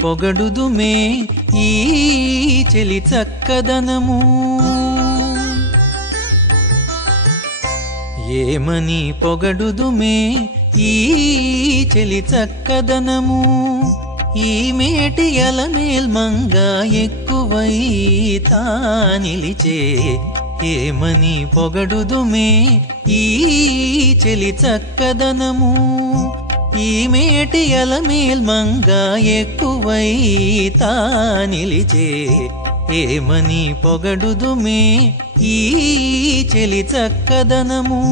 పొగడుదుమే ఈ చెలి చక్కదనము ఏమని పొగడుదుమే ఈ చెలి చక్కదనము ఈ మేటి అలమేల్ మంగ ఎక్కువై తానిలిచే ఏమని పొగడుదుమే ఈ చెలి చక్కదనము ఈ మేటి అలమేల్ మంగ ఎక్కువై తానిలిచే ఏమని పొగడుదుమే ఈ చెలి చక్కదనము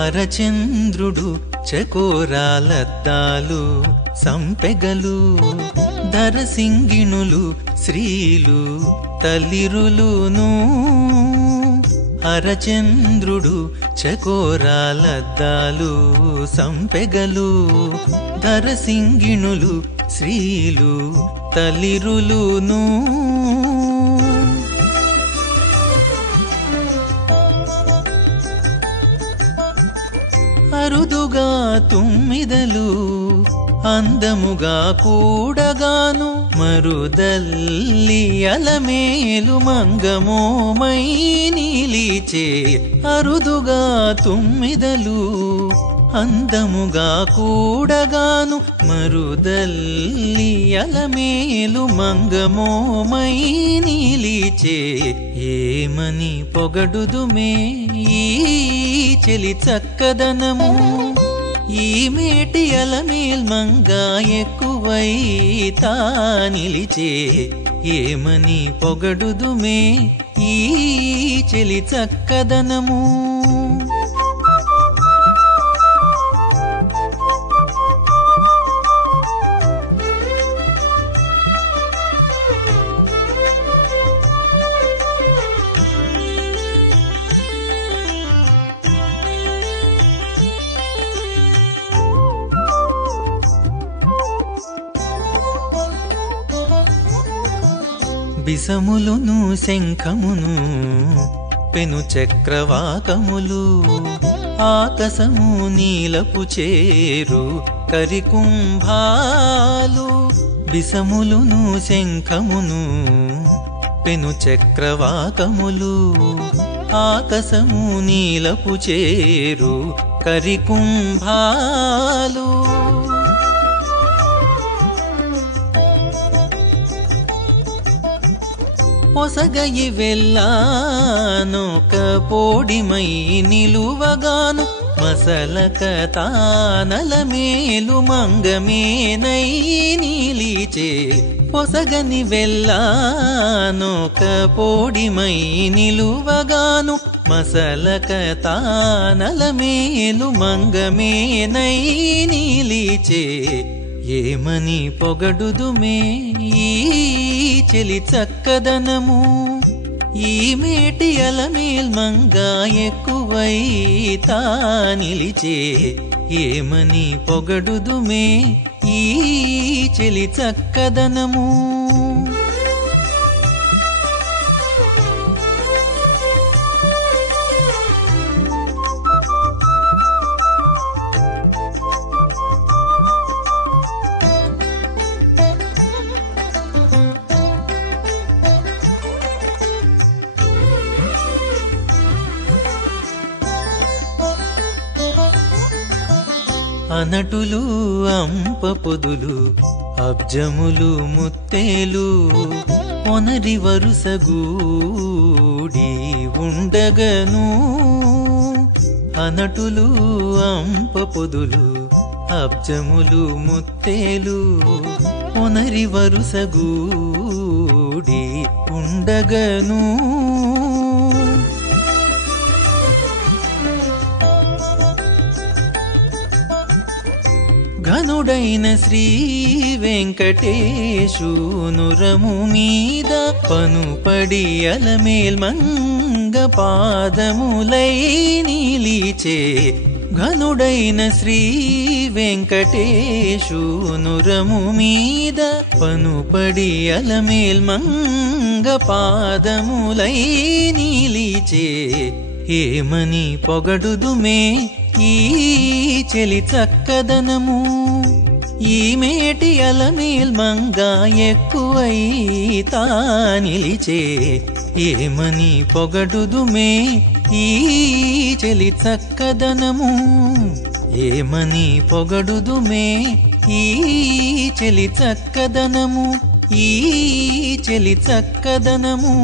అరచంద్రుడు చకోరాలద్దాలు సంపెగలు ధరసింగిణులు శ్రీలు తల్లిరులును అరచంద్రుడు చకోరాలద్దాలు సంపెగలు ధరసింగిణులు శ్రీలు తల్లిరులును అరుదుగా తుమ్మిదలు అందముగా కూడగాను మరుదల్లి అలమేలు మంగమోమై నీలిచే అరుదుగా తుమ్మిదలు అందముగా కూడగాను మరుదల్లి అలమేలు మంగమోమై నీలిచే ఏమని పొగడుదుమే ఈ చెలి చక్కదనము ఈ మేటి అలమేల్ మంగ ఎక్కువై తానిలిచే ఏమని పొగడుదుమే ఈ చెలి చక్కదనము బిసములును శంఖమును పెను చక్రవాకములు ఆకాశము నీలపు చేరు కరికుంభాలు బిసములును శంఖమును పెను చక్రవాకములు ఆకాశము నీలపు చేరు కరికుంభాలు పొసగయి వెళ్ళానొక పోడిమై నిలువగాను మసలక తానలమేలు మంగమేనై నీలిచే పొసగని వెళ్ళానొక పోడిమై నిలువగాను మసలక తానలమేలు మంగమేనై నీలిచే ఏమని పొగడుదుమే ఈ చెలి చక్కదనము ఈ మేటి అలమేల్ మంగ ఎక్కువై తానిలిచే ఏమని పొగడుదుమే ఈ చెలి చక్కదనము అనటులు అంప పొదులు అబ్జములు ముత్తేలు ఒనరి వరుసగూడి ఉండగను అనటులు అంప పొదులు అబ్జములు ముత్తేలు ఒనరి వరుసగూడి ఉండగను ఘనో ఘనుడైన శ్రీ వెంకటేశు నురము మీద పనుపడి అలమేల్మంగ పాదములై నిలిచే ఘనుడైన శ్రీ వెంకటేశు నురము మీద పనుపడి అలమేల్మంగ పాదములై నిలిచే ఏమని పొగడుదుమే ఈ చెలి చక్కదనము ఈ మేటి అలమేల్మంగ ఎక్కువై తా నిలిచే ఏమని పొగడుదుమే ఈ చెలి చక్కదనము ఏమని పొగడుదుమే ఈ చెలి చక్కదనము ఈ చెలి చక్కదనము